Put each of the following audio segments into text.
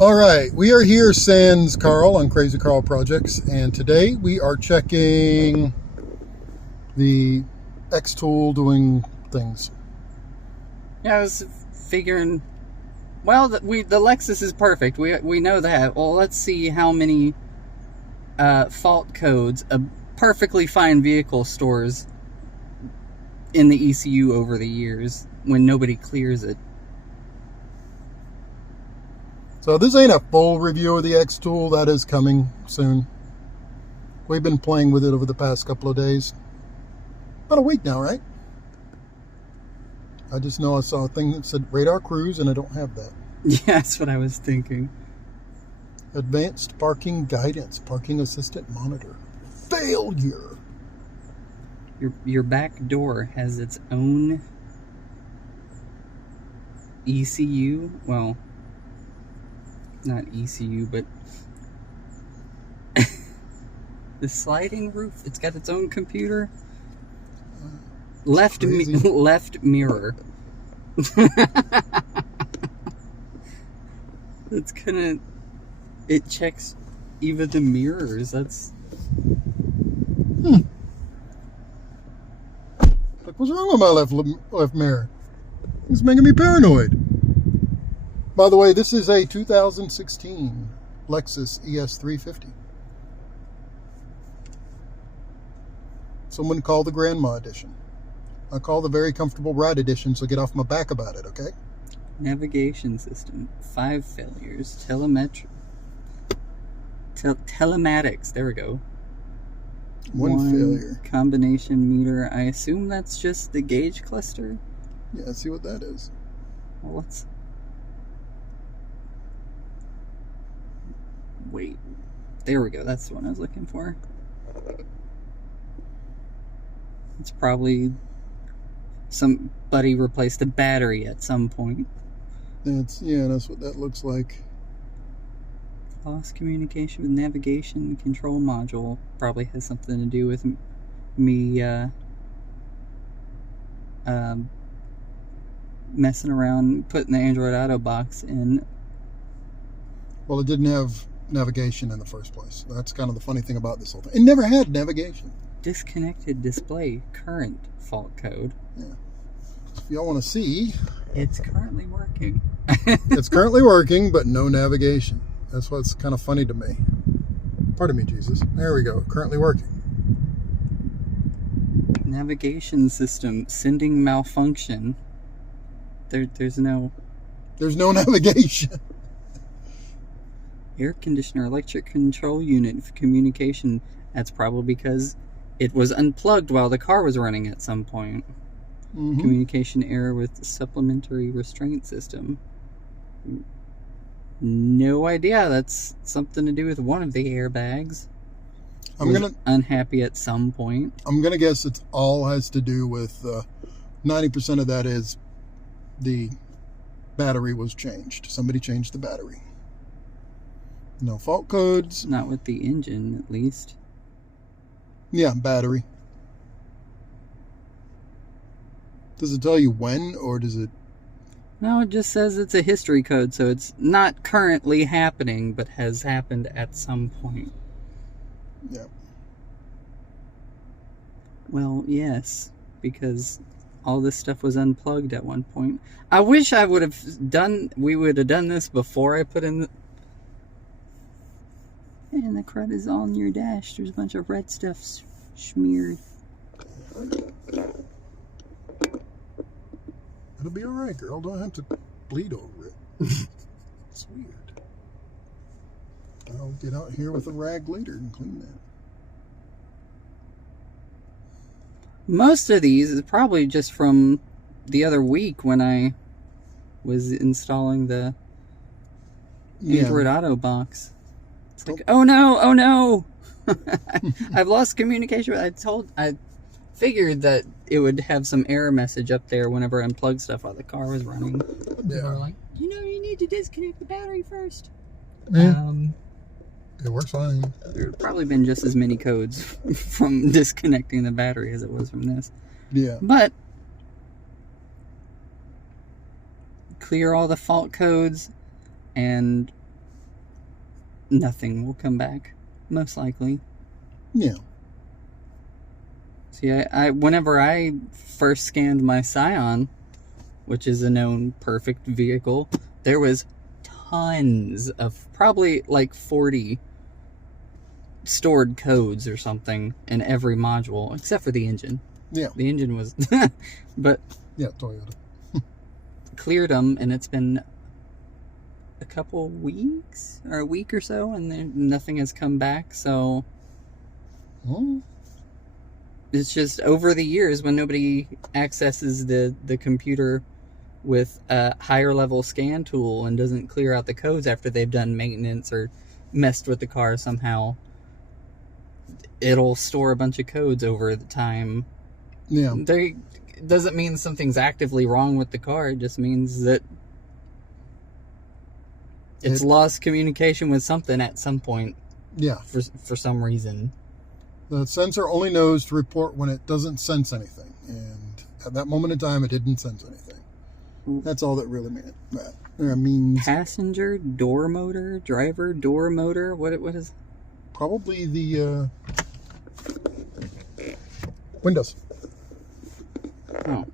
All right, we are here, sans Carl, on Crazy Carl Projects, and today we are checking the xTool doing things. Yeah, I was figuring. Well, the Lexus is perfect. We know that. Well, let's see how many fault codes a perfectly fine vehicle stores in the ECU over the years when nobody clears it. So this ain't a full review of the xTool. That is coming soon. We've been playing with it over the past couple of days. About a week now, right? I just know I saw a thing that said radar cruise, and I don't have that. Yeah, that's what I was thinking. Advanced parking guidance, parking assistant monitor. Failure. Your back door has its own ECU. Well, not ECU, but the sliding roof. It's got its own computer. Left mirror. It's gonna. It checks even the mirrors. That's. Like, what's wrong with my left mirror? It's making me paranoid. By the way, this is a 2016 Lexus ES350. Someone called the Grandma Edition. I call the Very Comfortable Ride Edition, so get off my back about it, okay? Navigation system. 5 failures. Telematics. There we go. One failure. Combination meter. I assume that's just the gauge cluster. Yeah, see what that is. Well, let's... Wait. There we go. That's the one I was looking for. It's probably somebody replaced a battery at some point. That's what that looks like. Lost communication with navigation control module. Probably has something to do with me messing around putting the Android Auto box in. Well, it didn't have navigation in the first place. That's kind of the funny thing about this whole thing. It never had navigation. Disconnected display. Current fault code. Yeah. If y'all want to see, it's currently working. It's currently working, but no navigation. That's what's kind of funny to me. Pardon me, Jesus. There we go. Currently working. Navigation system sending malfunction. There's no navigation. Air conditioner, electric control unit for communication. That's probably because it was unplugged while the car was running at some point. Mm-hmm. Communication error with supplementary restraint system. No idea. That's something to do with one of the airbags. Unhappy at some point. I'm gonna guess it all has to do with 90% of that is the battery was changed. Somebody changed the battery. No fault codes. Not with the engine, at least. Yeah, battery. Does it tell you when, or does it... No, it just says it's a history code, so it's not currently happening, but has happened at some point. Yeah. Well, yes, because all this stuff was unplugged at one point. I wish we would have done this before I put in the... And the crud is on your dash. There's a bunch of red stuff smeared. It'll be alright, girl. Don't have to bleed over it. It's weird. I'll get out here with a rag later and clean that. Most of these is probably just from the other week when I was installing the Android Auto box. It's like, oh no! I've lost communication. I figured that it would have some error message up there whenever I unplugged stuff while the car was running. Yeah. They were like, you need to disconnect the battery first. Yeah. It works fine. There's probably been just as many codes from disconnecting the battery as it was from this. Yeah. But clear all the fault codes and nothing will come back, most likely. Yeah. See, whenever I first scanned my Scion, which is a known perfect vehicle, there was tons of, probably like 40 stored codes or something in every module, except for the engine. Yeah. The engine was, but Yeah, Toyota. cleared them, and it's been a couple weeks, or a week or so, and nothing has come back, so... Oh. It's just over the years when nobody accesses the computer with a higher level scan tool and doesn't clear out the codes after they've done maintenance or messed with the car somehow, it'll store a bunch of codes over the time. Yeah. Doesn't mean something's actively wrong with the car. It just means that it's lost communication with something at some point. Yeah. For some reason. The sensor only knows to report when it doesn't sense anything. And at that moment in time, it didn't sense anything. That's all that really means. Passenger door motor, driver door motor. What is? Probably the Windows. Oh, I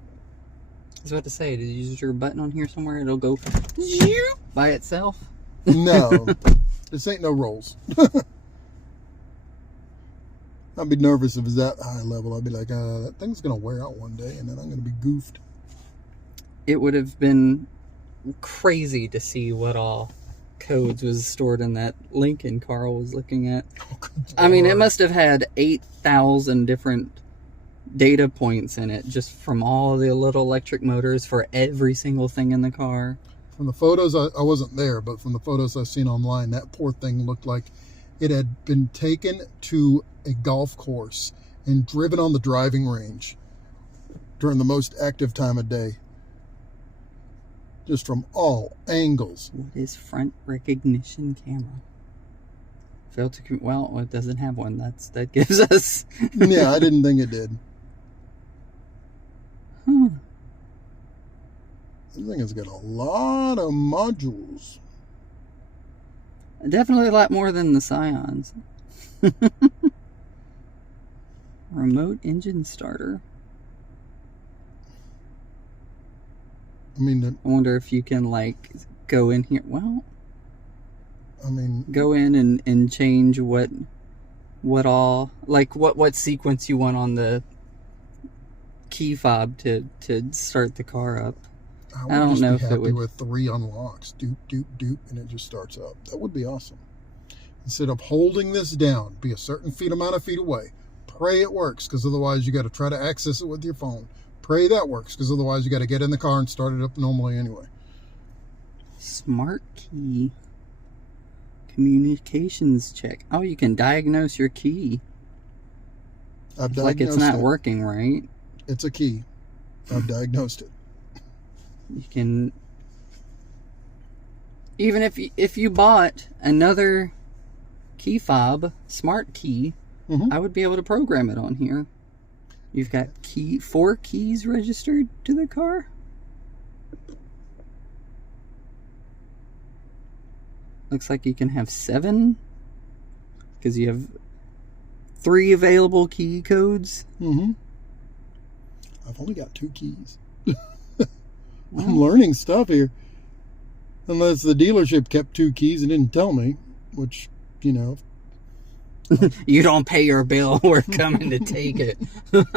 was about to say, did you use your button on here somewhere? It'll go by itself. No, this ain't no rolls. I'd be nervous if it's that high level. I'd be like, that thing's gonna wear out one day, and then I'm gonna be goofed. It would have been crazy to see what all codes was stored in that Lincoln Carl was looking at. Oh, I mean, it must have had 8,000 different data points in it, just from all the little electric motors for every single thing in the car. From the photos, I wasn't there, but from the photos I've seen online, that poor thing looked like it had been taken to a golf course and driven on the driving range during the most active time of day. Just from all angles. What is front recognition camera? Failed to well, it doesn't have one. That gives us. Yeah, I didn't think it did. This thing has got a lot of modules. Definitely a lot more than the Scions. Remote engine starter. I mean, I wonder if you can like go in here. Well, I mean, go in and change what all, like what sequence you want on the key fob to start the car up. I don't know if it would. With 3 unlocks, doop doop doop, and it just starts up. That would be awesome. Instead of holding this down, be a certain amount of feet away. Pray it works, because otherwise you got to try to access it with your phone. Pray that works, because otherwise you got to get in the car and start it up normally anyway. Smart key. Communications check. Oh, you can diagnose your key. I've like it's not working right. It's a key. I've diagnosed it. You can, even if you bought another key fob, smart key, I would be able to program it on here. You've got 4 keys registered to the car. Looks like you can have 7, because you have 3 available key codes. I've only got 2 keys. I'm learning stuff here. Unless the dealership kept 2 keys and didn't tell me, which, you know. You don't pay your bill, we're coming to take it. That's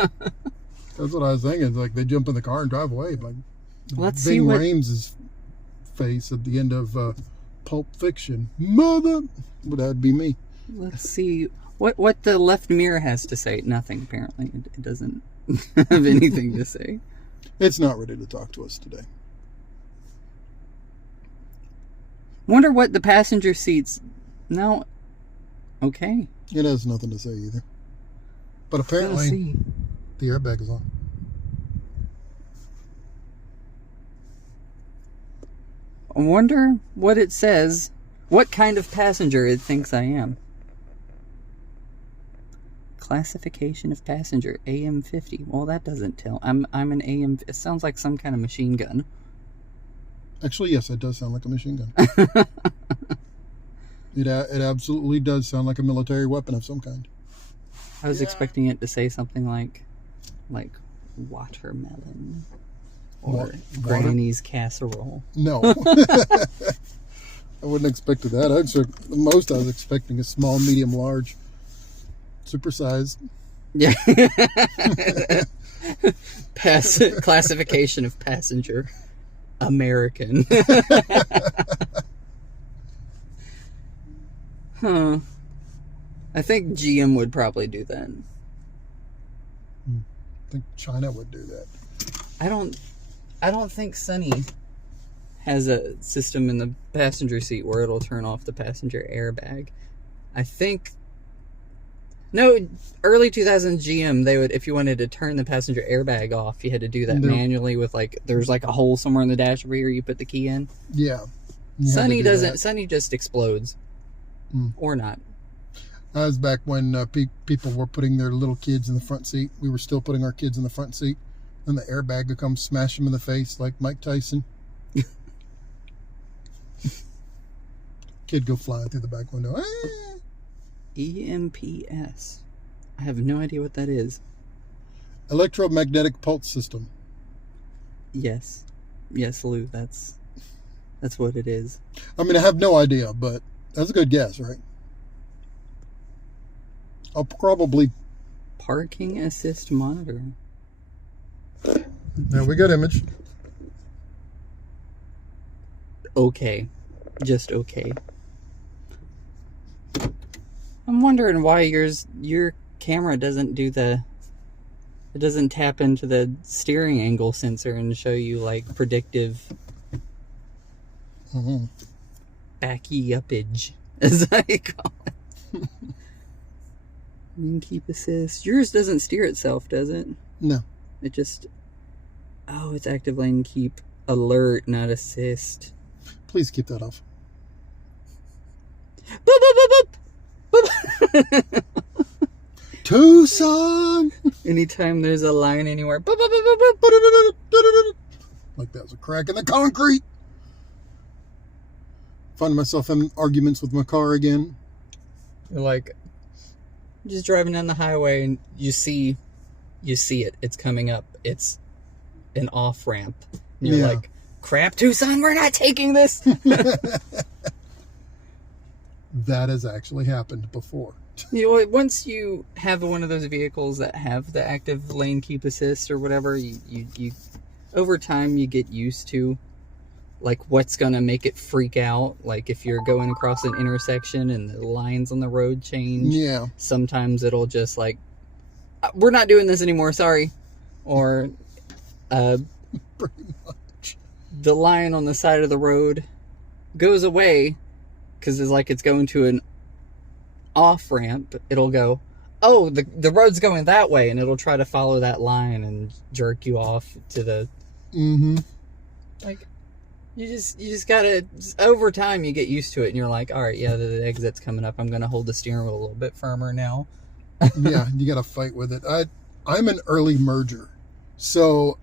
what I was thinking. It's like they jump in the car and drive away. Like Let's see what Rames' face at the end of Pulp Fiction. Mother! But that'd be me. Let's see what the left mirror has to say. Nothing, apparently. It doesn't have anything to say. It's not ready to talk to us today. Wonder what the passenger seats... No. Okay. It has nothing to say either. But apparently, the airbag is on. I wonder what it says. What kind of passenger it thinks I am. Classification of passenger, AM50. Well, that doesn't tell. I'm an AM... It sounds like some kind of machine gun. Actually, yes, it does sound like a machine gun. It absolutely does sound like a military weapon of some kind. I was expecting it to say something like watermelon or granny's casserole. No. I wouldn't expect that. The most I was expecting is small, medium, large, supersized. Yeah. Classification of passenger. American. Huh. I think GM would probably do that. I think China would do that. I don't think Sunny has a system in the passenger seat where it'll turn off the passenger airbag. I think early 2000s GM, they would, if you wanted to turn the passenger airbag off, you had to do that manually with there's a hole somewhere in the dash over here you put the key in. Yeah. Sunny doesn't. That. Sunny just explodes. Or not. That was back when people were putting their little kids in the front seat. We were still putting our kids in the front seat. And the airbag would come smash them in the face like Mike Tyson. Kid go flying through the back window. Ah! EMPS. I have no idea what that is. Electromagnetic pulse system. Yes, Lou. That's what it is. I mean, I have no idea, but that's a good guess, right? I'll probably... Parking assist monitor. Now we got image. Okay. Just okay. I'm wondering why your camera doesn't do it doesn't tap into the steering angle sensor and show you predictive backy uppage, as I call it. Lane keep assist. Yours doesn't steer itself, does it? No. It just... Oh, it's active lane keep alert, not assist. Please keep that off. Boop, boop, boop, boop. Tucson! Anytime there's a line anywhere. Boop, boop, boop, boop, boop. Like that was a crack in the concrete. Find myself in arguments with my car again. You're just driving down the highway and you see it. It's coming up. It's an off ramp. And you're like, crap, Tucson, we're not taking this. That has actually happened before. Once you have one of those vehicles that have the active lane keep assist or whatever, you over time you get used to what's gonna make it freak out. If you're going across an intersection and the lines on the road change, sometimes it'll just we're not doing this anymore, sorry. Or pretty much the line on the side of the road goes away because it's going to an off ramp. It'll go, oh, the road's going that way, and it'll try to follow that line and jerk you off to the you just gotta, over time you get used to it and you're like, all right, yeah, the exit's coming up, I'm gonna hold the steering wheel a little bit firmer now. Yeah, you gotta fight with it. I'm an early merger, so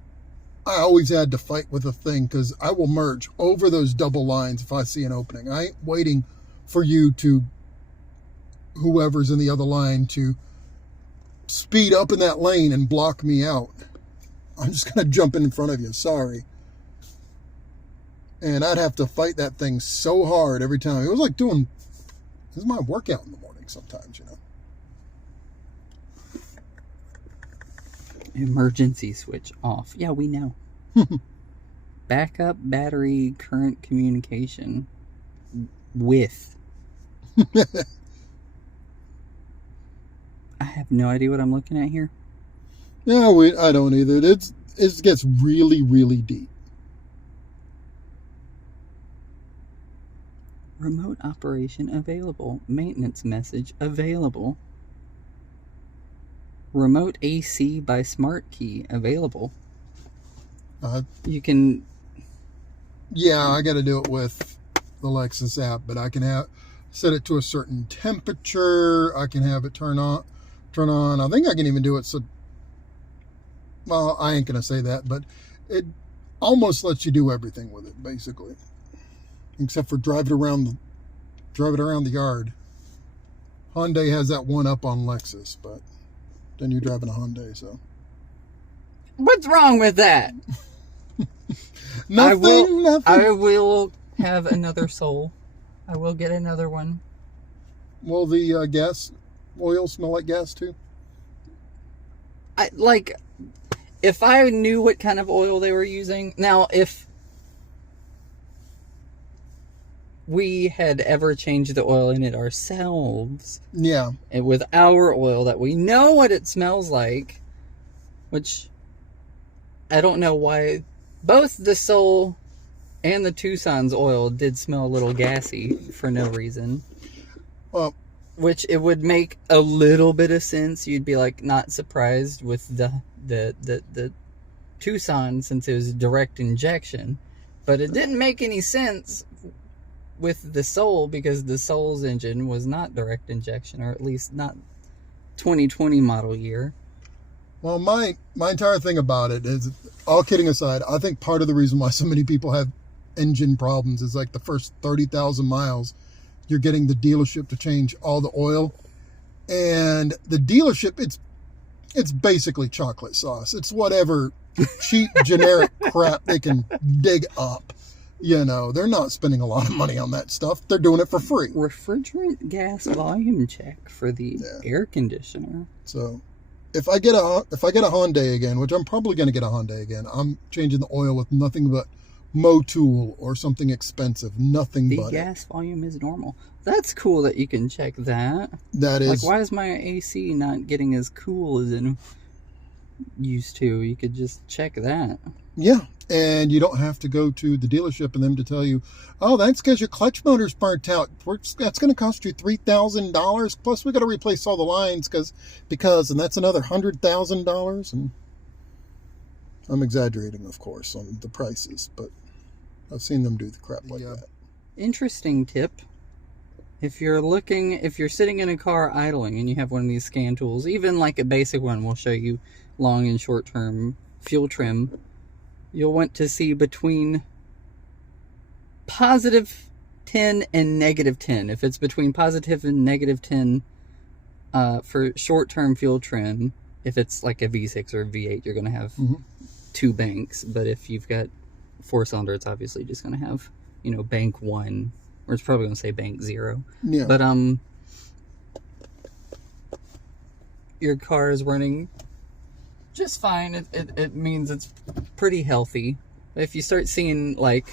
I always had to fight with a thing because I will merge over those double lines if I see an opening. I ain't waiting for whoever's in the other line to speed up in that lane and block me out. I'm just going to jump in front of you. Sorry. And I'd have to fight that thing so hard every time. It was like this is my workout in the morning sometimes, Emergency switch off. Yeah, we know. Backup battery current communication with. I have no idea what I'm looking at here. Yeah, I don't either. It gets really, really deep. Remote operation available. Maintenance message available. Remote AC by smart key available. You can... Yeah, I got to do it with the Lexus app, but I can set it to a certain temperature. I can have it turn on. I think I can even do it so... Well, I ain't going to say that, but it almost lets you do everything with it, basically. Except for drive it around drove it around the yard. Hyundai has that one up on Lexus, but then you're driving a Hyundai, so. What's wrong with that? Nothing. I will have another Soul. I will get another one. Will the gas oil smell like gas too? If I knew what kind of oil they were using. Now, if we had ever changed the oil in it ourselves, yeah, and with our oil that we know what it smells like, which I don't know why both the Soul and the Tucson's oil did smell a little gassy for no reason. Well, which it would make a little bit of sense. You'd be like not surprised with the Tucson since it was direct injection, but it didn't make any sense with the Soul because the Soul's engine was not direct injection, or at least not 2020 model year. Well, my entire thing about it is, all kidding aside, I think part of the reason why so many people have engine problems is like the first 30,000 miles, you're getting the dealership to change all the oil, and the dealership, it's basically chocolate sauce. It's whatever cheap generic crap they can dig up. You know, they're not spending a lot of money on that stuff. They're doing it for free. Refrigerant gas volume check for the air conditioner. So, if I get a Hyundai again, which I'm probably going to get a Hyundai again, I'm changing the oil with nothing but Motul or something expensive. Nothing but the gas volume is normal. That's cool that you can check that. That is. Like, why is my AC not getting as cool as it used to? You could just check that. Yeah, and you don't have to go to the dealership and them to tell you, oh, that's because your clutch motor's burnt out. That's going to cost you $3,000. Plus, we got to replace all the lines because, and that's another $100,000. And I'm exaggerating, of course, on the prices, but I've seen them do the crap like that. Interesting tip. If you're sitting in a car idling and you have one of these scan tools, even like a basic one will show you long and short term fuel trim, you'll want to see between positive 10 and negative 10. If it's between positive and negative 10 for short term fuel trim, if it's like a V6 or a V8, you're going to have two banks. But if you've got four cylinder, it's obviously just going to have, bank 1, or it's probably going to say bank 0. Yeah. But your car is running just fine. It means it's pretty healthy. If you start seeing like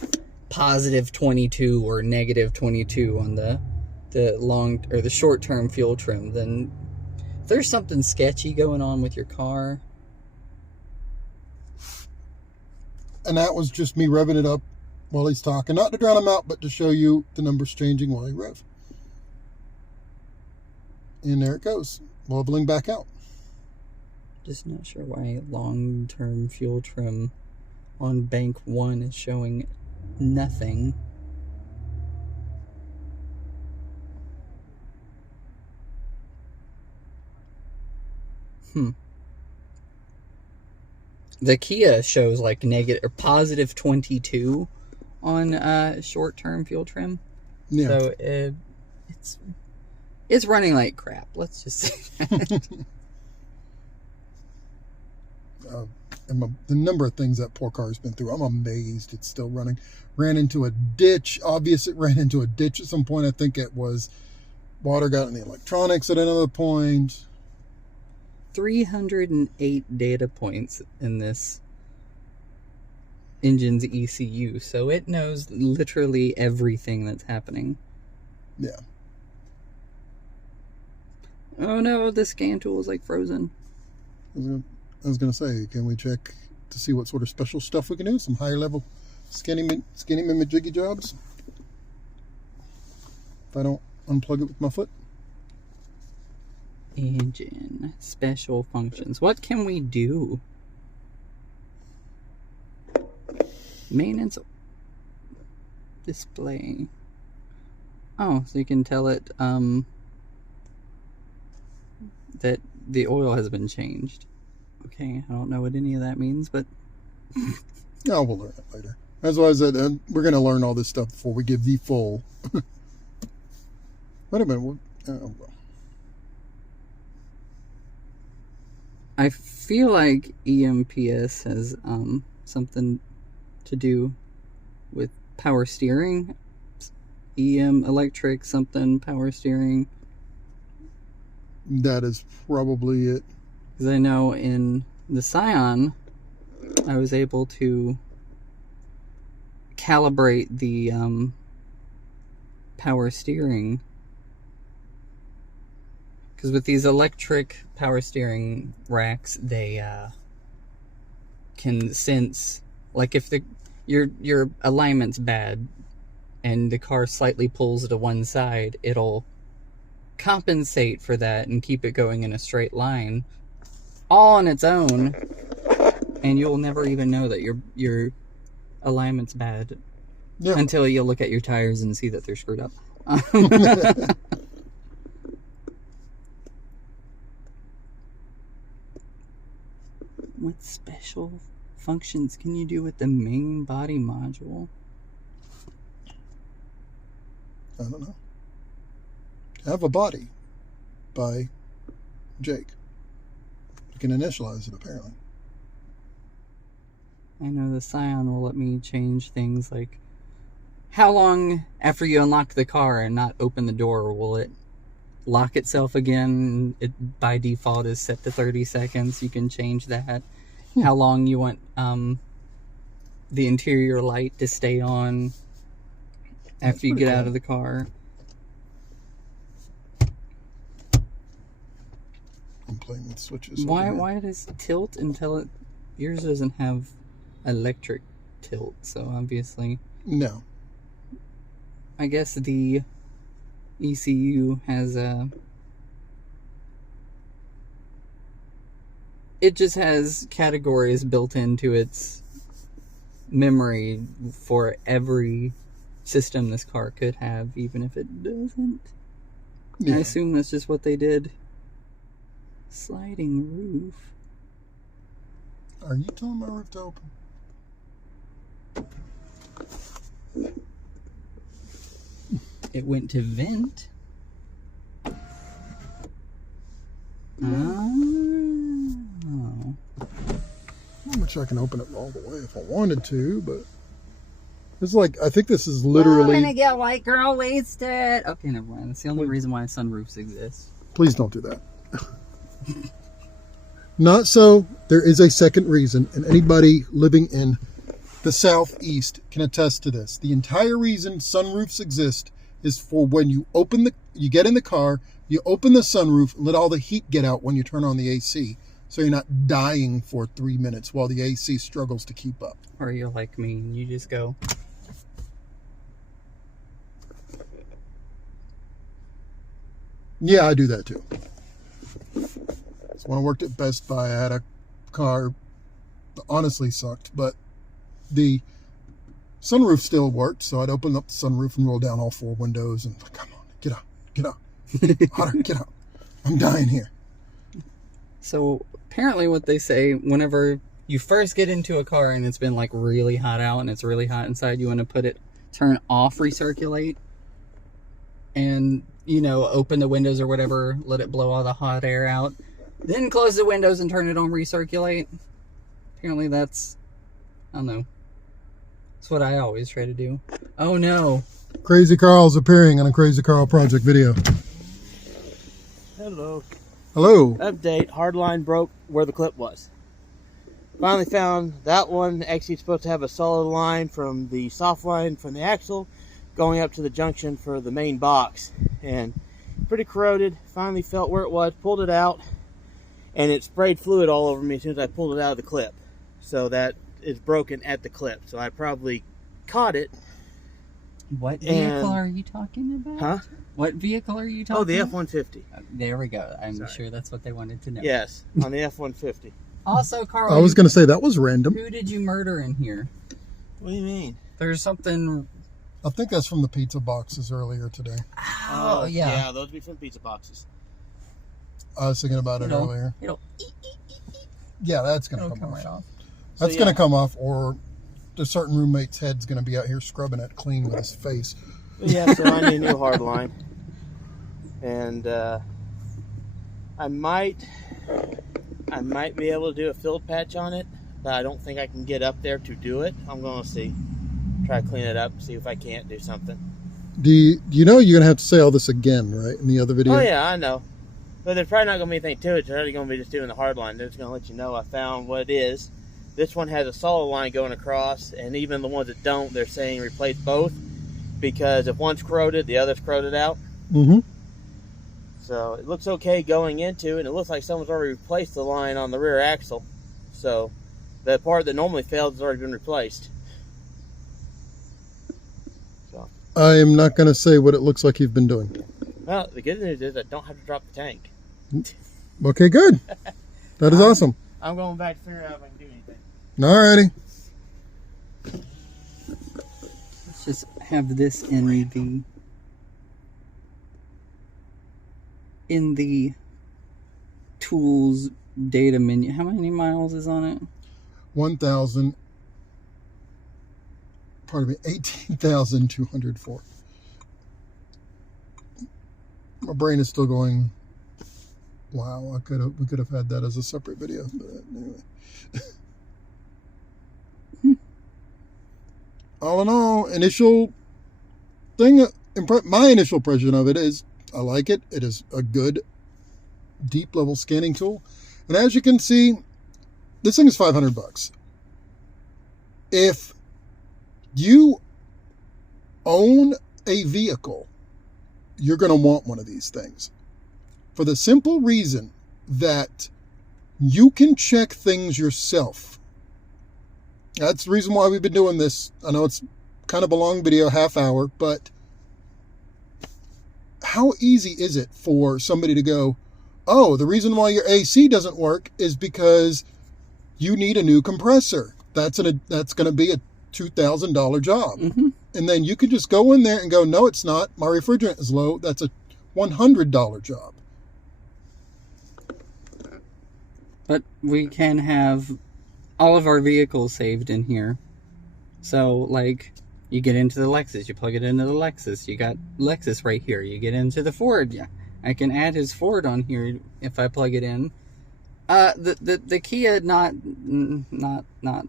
positive 22 or negative 22 on the long or the short term fuel trim, then there's something sketchy going on with your car. And that was just me revving it up while he's talking, not to drown him out, but to show you the numbers changing while he rev. And there it goes, wobbling back out. Just not sure why long-term fuel trim on bank 1 is showing nothing. The Kia shows like negative or positive 22 on short-term fuel trim. Yeah. So it's running like crap. Let's just say that. And the number of things that poor car's been through, I'm amazed it's still running. Ran into a ditch. Obvious it ran into a ditch at some point. I think it was water got in the electronics at another point. 308 data points in this engine's ECU, so it knows literally everything that's happening. Yeah. Oh no, the scan tool is like frozen. I was going to say, can we check to see what sort of special stuff we can do? Some higher level skinny jiggy jobs? If I don't unplug it with my foot? Engine special functions. What can we do? Maintenance display. Oh, so you can tell it that the oil has been changed. Okay, I don't know what any of that means, but No, we'll learn it later. As well as that, we're going to learn all this stuff before we give the full Wait a minute. I feel like EMPS has something to do with power steering. EM electric something power steering. That is probably it. Because I know in the Scion, I was able to calibrate the power steering. Because with these electric power steering racks, they can sense, like if your alignment's bad and the car slightly pulls to one side, it'll compensate for that and keep it going in a straight line all on its own, and you'll never even know that your alignment's bad until you look at your tires and see that they're screwed up. What special functions can you do with the main body module? I don't know. Have a body by Jake. You can initialize it, apparently. I know the Scion will let me change things like how long after you unlock the car and not open the door will it lock itself again. It by default is set to 30 seconds. You can change that. How long you want the interior light to stay on after you get out of the car. I'm playing with switches. Why does tilt until it... Yours doesn't have electric tilt, so obviously... No. I guess the ECU has a... It just has categories built into its memory for every system this car could have, even if it doesn't. Yeah. I assume that's just what they did. Sliding roof. Are you telling my roof to open? It went to vent. Oh. I'm sure I can open it all the way if I wanted to, but it's like, I think this is literally... I'm gonna get white girl wasted. Okay, never mind. That's the only reason why sunroofs exist. Please don't do that. Not so. There is a second reason, and anybody living in the Southeast can attest to this. The entire reason sunroofs exist is for when you get in the car, you open the sunroof and let all the heat get out when you turn on the AC. So you're not dying for 3 minutes while the AC struggles to keep up. Or you're like me and you just go... Yeah, I do that too. So when I worked at Best Buy, I had a car that honestly sucked, but the sunroof still worked. So I'd open up the sunroof and roll down all 4 windows and come on, get out. Hotter, get out. I'm dying here. So apparently what they say, whenever you first get into a car and it's been like really hot out and it's really hot inside, you want to turn off recirculate and, open the windows or whatever, let it blow all the hot air out. Then close the windows and turn it on recirculate. Apparently that's, I don't know. That's what I always try to do. Oh no. Crazy Carl's appearing on a Crazy Carl project video. Hello. Hello. Update. Hardline broke where the clip was. Finally found that one. Actually, it's supposed to have a solid line from the soft line from the axle going up to the junction for the main box. And pretty corroded. Finally felt where it was, pulled it out, and it sprayed fluid all over me as soon as I pulled it out of the clip. So that is broken at the clip. So I probably caught it. What vehicle are you talking about? Huh? What vehicle are you talking about? Oh, the F-150. There we go. I'm sure that's what they wanted to know. Yes, on the F-150. Also, Carl, I was going to say that was random. Who did you murder in here? What do you mean? There's something... I think that's from the pizza boxes earlier today. Oh, yeah. Yeah, those would be from pizza boxes. I was thinking about it earlier. Yeah, that's going to come right off. That's going to come off, or a certain roommate's head's going to be out here scrubbing it clean with his face. Yeah, so I need a new hard line. And I might be able to do a field patch on it, but I don't think I can get up there to do it. I'm going to see. Try to clean it up, see if I can't do something. Do you know you're going to have to say all this again, right, in the other video? Oh, yeah, I know. But there's probably not going to be anything to it. They're already going to be just doing the hard line. They're just going to let you know I found what it is. This one has a solid line going across, and even the ones that don't, they're saying replace both, because if one's corroded, the other's corroded out. Mm-hmm. So it looks okay going into, and it looks like someone's already replaced the line on the rear axle. So the part that normally failed has already been replaced. So I am not going to say what it looks like you've been doing. well, the good news is I don't have to drop the tank. Okay, good. That is awesome. I'm going back to figure out if I can do anything. Alrighty. Let's just have this in the tools data menu. How many miles is on it? 18,204. My brain is still going, wow, we could have had that as a separate video, but anyway. All in all, initial thing, my initial impression of it is I like it. It is a good deep level scanning tool. And as you can see, this thing is $500. If you own a vehicle, you're going to want one of these things. For the simple reason that you can check things yourself. That's the reason why we've been doing this. I know it's kind of a long video, half hour, but how easy is it for somebody to go, oh, the reason why your AC doesn't work is because you need a new compressor. That's going to be a $2,000 job. Mm-hmm. And then you can just go in there and go, no, it's not. My refrigerant is low. That's a $100 job. But we can have all of our vehicles saved in here. So, like, you get into the Lexus, you plug it into the Lexus. You got Lexus right here. You get into the Ford. Yeah, I can add his Ford on here if I plug it in. The Kia, not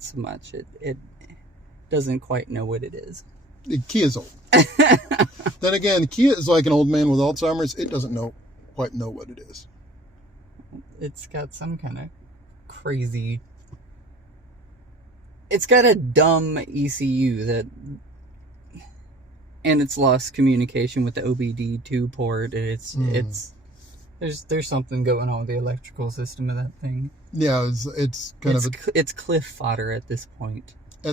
so much. It doesn't quite know what it is. The Kia's old. Then again, Kia is like an old man with Alzheimer's. It doesn't quite know what it is. It's got some kind of crazy... It's got a dumb ECU that... And it's lost communication with the OBD2 port. And there's something going on with the electrical system of that thing. Yeah, it's kind of... It's cliff fodder at this point. Yeah,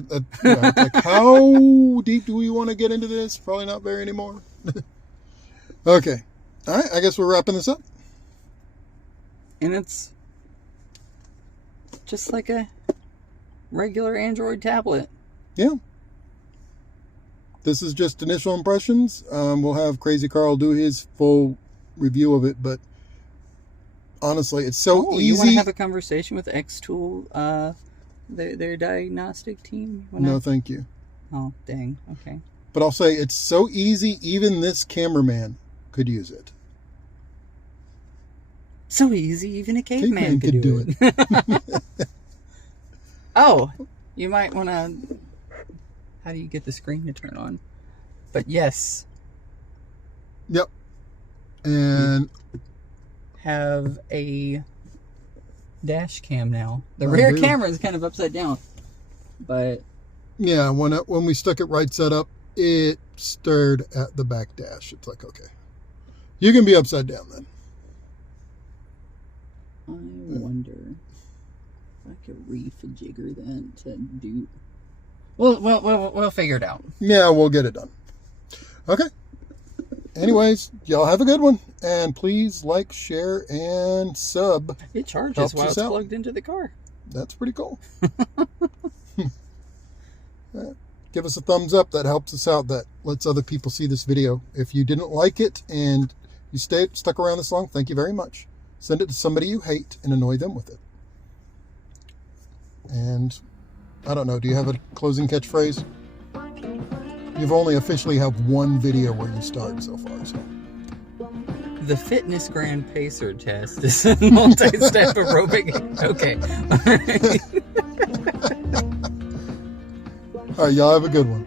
like, how deep do we want to get into this? Probably not very anymore. Okay. All right, I guess we're wrapping this up. And it's just like a regular Android tablet. Yeah. This is just initial impressions. We'll have Crazy Carl do his full review of it, but honestly, it's so easy. You want to have a conversation with xTool, their diagnostic team? No, thank you. Oh, dang. Okay. But I'll say it's so easy, even this cameraman could use it. So easy, even a caveman could do it. Oh, you might want to... How do you get the screen to turn on? But yes. Yep. And... have a dash cam now. The rear camera is kind of upside down. But... yeah, when we stuck it right set up, it stirred at the back dash. It's like, okay. You can be upside down then. I wonder if I could refigure that to do... We'll figure it out. Yeah, we'll get it done. Okay. Anyways, y'all have a good one. And please like, share, and sub. It charges while it's plugged into the car. That's pretty cool. Give us a thumbs up. That helps us out. That lets other people see this video. If you didn't like it and you stuck around this long, thank you very much. Send it to somebody you hate and annoy them with it. And I don't know, do you have a closing catchphrase? You've only officially have one video where you start so far, so. The Fitness Grand Pacer test is a multi-step aerobic. Okay. All right. All right, y'all have a good one.